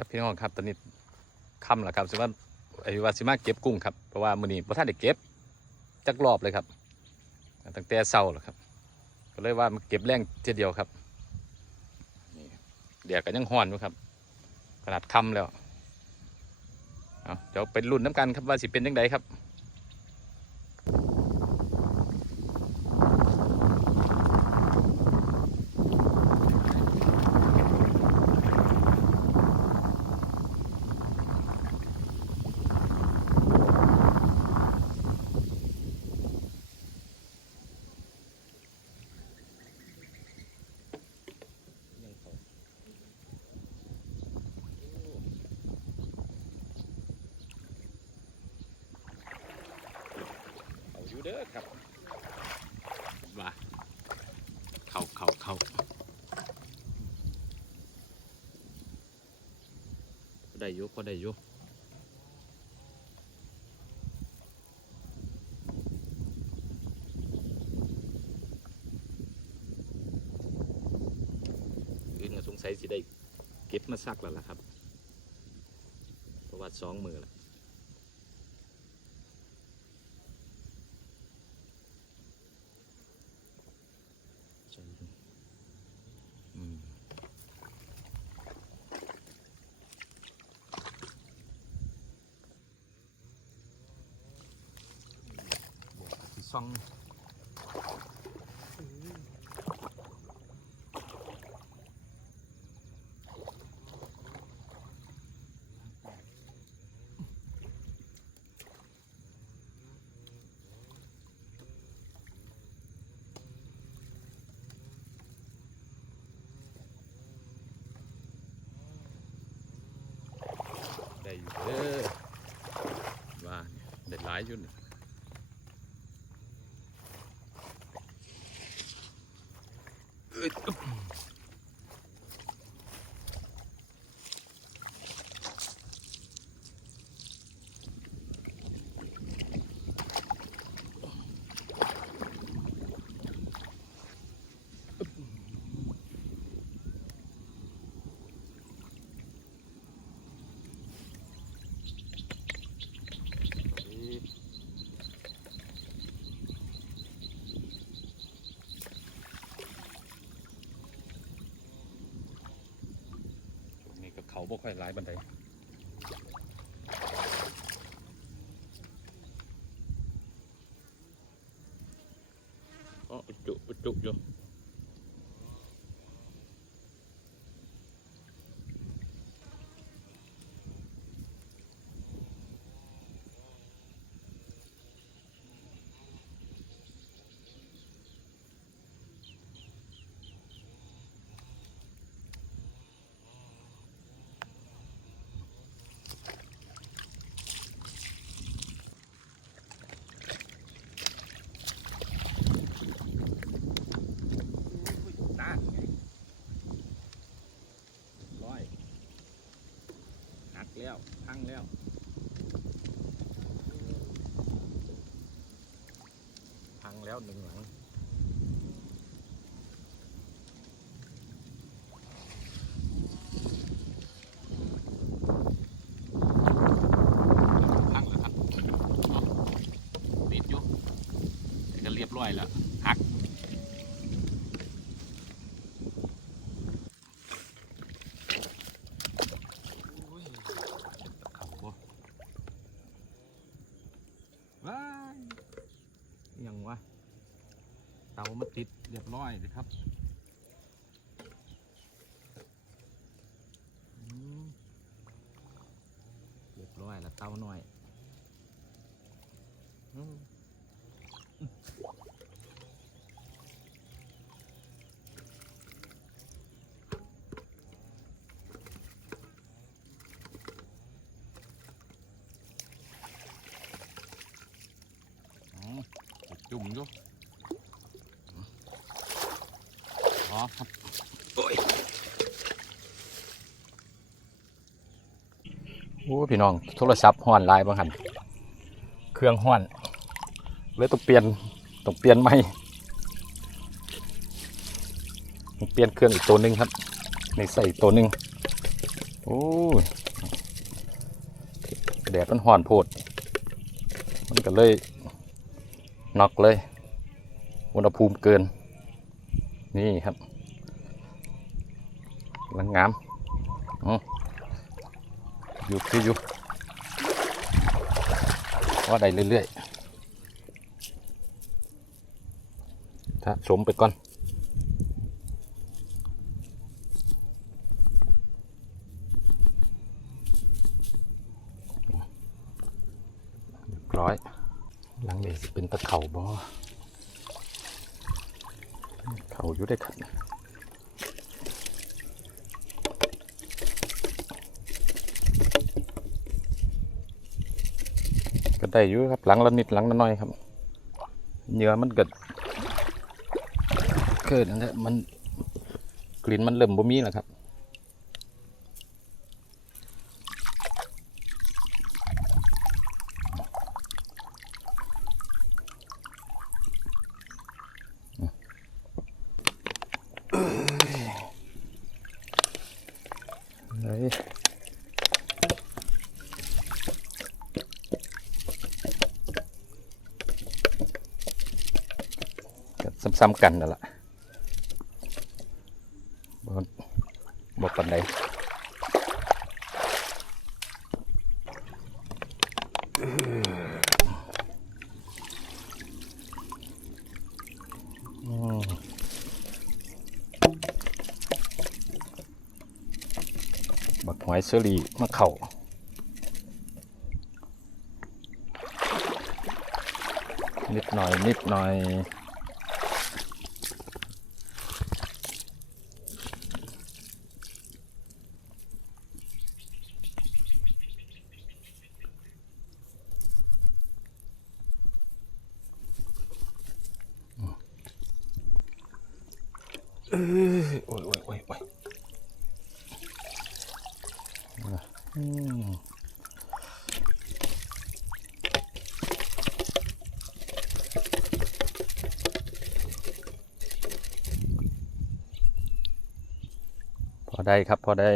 ครับพี่น้องครับตอนนี้ค่ำแล้วครับสิว่าไอ้วาสิมาเก็บกุ้งครับเพราะว่ามื้อนี้บ่ทันได้เก็บจักรอบเลยครับตั้งแต่เช้าแล้วครับ ก็เลยว่ามาเก็บแรงเทีเดียวครับนี่เดี๋ยวก็ยังห้อนอยู่ครับ ขนาดค่ำแล้วเดี๋ยวไปรุ่นน้ำกันครับว่าสิเป็นยังไงครับ อยู่เด้อครับว่าเข้าเข้าเข้าได้ยู่พอได้ยู่อื่นก็สงสัยสิได้เก็บมาซักแล้วล่ะครับ เพราะว่าสองมือแล้ว ใช่อืม บวกที่ซ่องได้อยู่เด้อว่าเด็ดหลายอยู่นี่เอ้ยอึ๊บช่วงนี้ก็ เขาบ่ค่อยหลายบันไดอ๋ออุจจุอุจจุอยู่ นานไงร้อยหักแล้วพั งแล้วพังแล้วหนึ่งหลังพังแล้วครับติดอยู่แต่ก็เรียบร้อยแล้วหัก โอ้ยเขาบ่ว้ายอิหยังวะ เตามาติดเรียบร้อยเลยครับเรียบร้อยแล้วเตาหน่อยอืมจุ่มอยู่ อครับโอ้ยโอ้พี่น้อง โทรศัพท์ห้อนลายบางหันเครื่องห้อนเลยต้องเปลี่ยนต้องเปลี่ยนใหม่เปลี่ยนเครื่องอีกตัวหนึ่งครับในใส่ตัวหนึ่งโอ้แดดมันห่อนโพด มันก็เลยน็อกเลย อุณหภูมิเกิน นี่ครับ กำลังงามอยู่คืออยู่ว่าได้เรื่อยๆ ถ้าสมไปก่อนเรียบร้อยหลังนี้เป็นตะเข่าบ่เข่าอยู่ได้ครั ได้อยู่ครับ หลังละนิดหลังละน้อยครับเนื้อมันเกิดเกิดนั่นแหละมันกลิ่นมันเริ่มบ่มีแล้วครับ ซ้ำๆกันนั่นแหละบ่บ่ปันใดบักหอยเซอรี่มะเข่านิดหน่อย นิดหน่อย โอ้ยโอ้ยโอ้ยโอ้ยพอได้ครับพอได้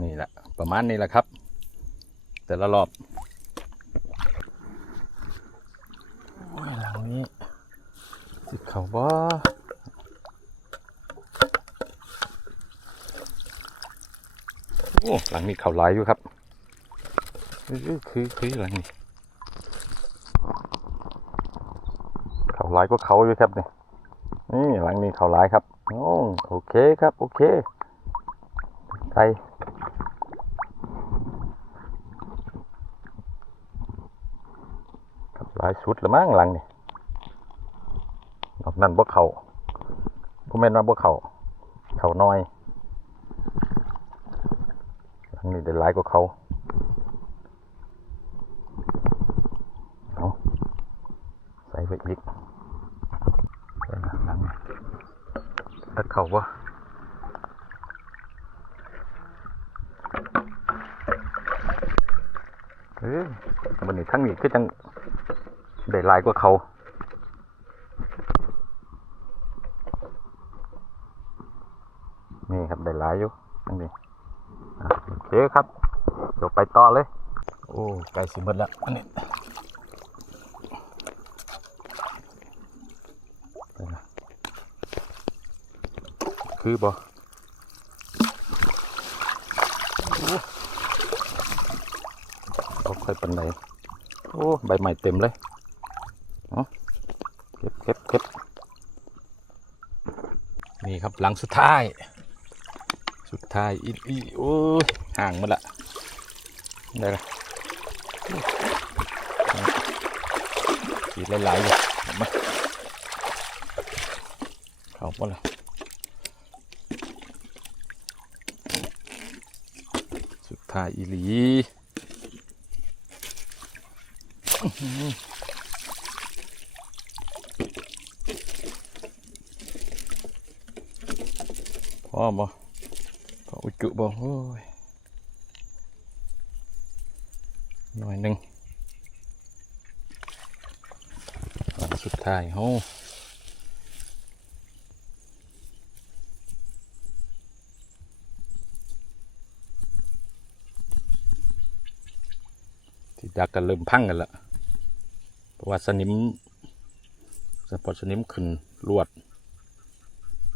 นี่แหละ ประมาณนี้แหละครับ แต่ละรอบหลังนี้สิเขาบ่ โอ้หลังนี้เขาหลายอยู่ครับคือคือหลังนี้เขาหลายก็เขาอยู่ครับนี่นี่หลังนี้เขาหลายครับโอ้โอเคครับ โอเคไทยครับหลายสุดละมั้งหลังนี่นอกนั้นบ่เขาก็แม่นว่าบ่เขาเขาน้อย นี้ได้หลายกว่าเขาเอาใส่ไปอีกใส่หลังตัดเขาวะเอ้ยมันนี่ทั้งนี้คือจังได้หลายกว่าเขา นี่ครับได้หลายอยู่ทั้งนี้ อะ โอเคครับ เดี๋ยวไปต่อเลย โอ้ไก่สิบหมดแล้วอันนี้คือบอค่อยปันไหนโอ้ ใบใหม่เต็มเลยเอาเก็บเก็บเก็บนี่ครับหลังสุดท้าย สุดท้ายอีอีโอ้ยห่างมาละได้ละขีดหลายๆอยู่เห็นไหมเข้าปะละสุดท้ายอีหลีพ่อบ่ อุจจุบอกโอ้ยหน่อยหนึ่งสุดท้ายโอ้ที่ดักกันเริ่มพังกันละเพราะว่าสนิมสปอร์ตสนิมขึ้นลวด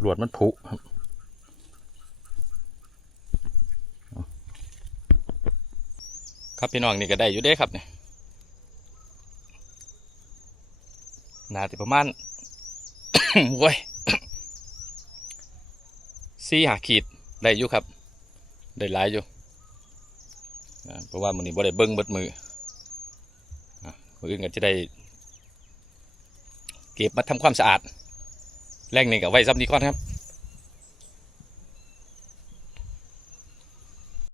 ลวดมันผุครับ ครับพี่น้องนี่ก็ได้อยู่เด้ครับเนี่ยนาติประมาณโว้ยสี่หาขีดได้อยู่ครับ ได้หลายอยู่เพราะว่ามือนี้บ่ได้เบิ้งเบิดมืออะมืออื่นก็จะได้ เก็บมาทำความสะอาด แรงนี่กับไว้ซ้ำนี้ก่อนครับ